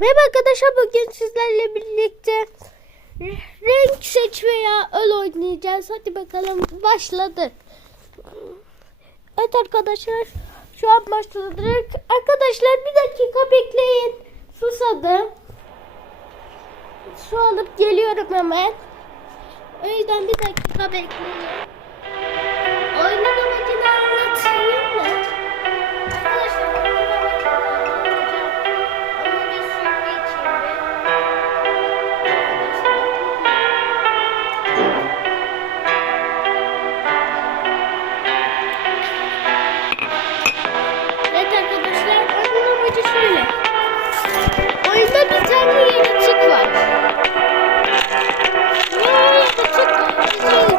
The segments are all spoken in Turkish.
Merhaba arkadaşlar bugün sizlerle birlikte renk seç veya öl oynayacağız. Hadi bakalım başladık. Evet arkadaşlar şu an başladık. Arkadaşlar bir dakika bekleyin. Susadım. Su alıp geliyorum hemen. O yüzden bir dakika bekleyin.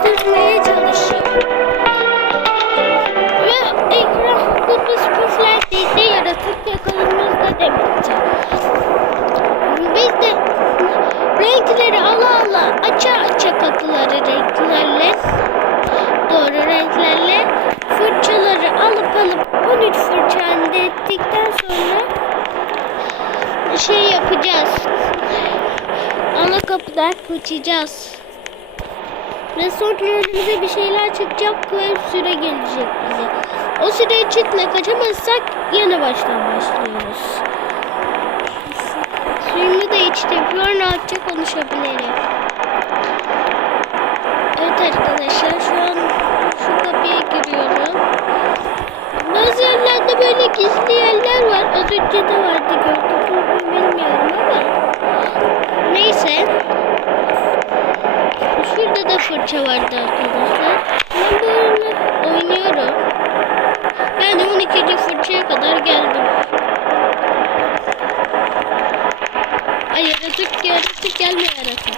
Bizi öldürmeye çalışıyor. Ve ekran kırmızı püfler değilse yaratık yakalamızda demektir. Biz de renkleri ala ala aça aça kapıları renklerle doğru renklerle fırçaları alıp alıp 13 fırça elde ettikten sonra şey yapacağız. Ana kapıdan kaçacağız. Ve sonra önümüze bir şeyler çıkacak ve süre gelecek bize. O süre içinde kaçamazsak yine baştan başlıyoruz. Suyumu da içtim. An rahatça konuşabilirim. Evet arkadaşlar şu an şu kapıya giriyorum. Bazı yerlerde böyle gizli yerler var. Az önce de vardı gördünüz fırça vardı arkadaşlar. Ben böyle oynuyorum. Yani 12. fırçaya kadar geldim. Ay yaratık yaratık gelme yaratık.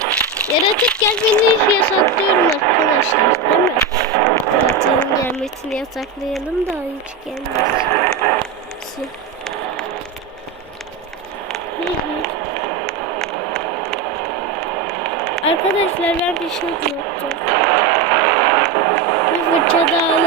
Yaratık gelmeni yasaklıyorum arkadaşlar değil mi? Yaratığın gelmesini yasaklayalım da hiç gelmesin. Arkadaşlar ben bir şey unuttum. Bir fırça daha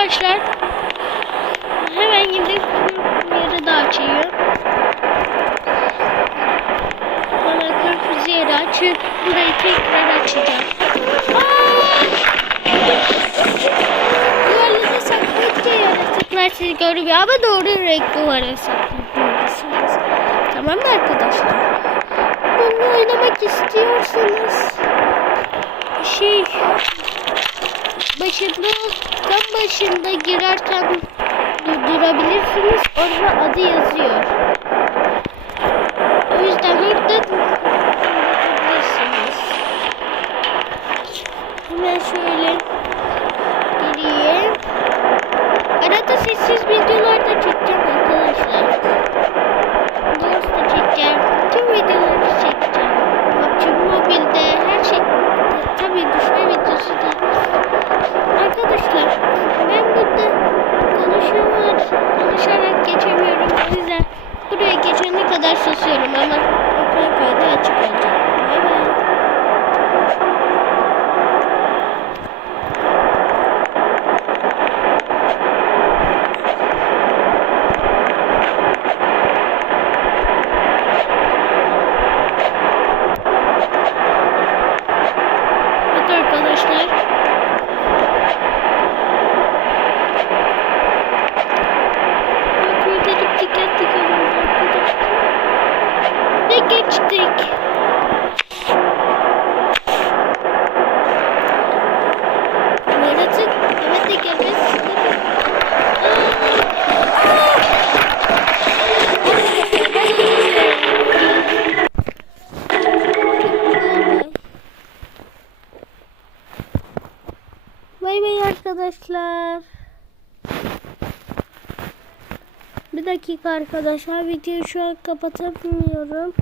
arkadaşlar hemen gidip yeri de açayım. Hemen karpuz yeri açıp burayı tekrar açacağım. Aa! Duvarlara saklayınca yaratıklar sizi görmüyor ama doğru renk duvara saklanmalısınız. Tamam mı arkadaşlar? Bunu oynamak istiyorsanız şey başında tam başında girerken durdurabilirsiniz. Orada adı yazıyor. O yüzden orada durdurabilirsiniz. Hemen şöyle gireyim. Arada sessiz videolar arkadaşlar. Bir dakika arkadaşlar videoyu şu an kapatamıyorum.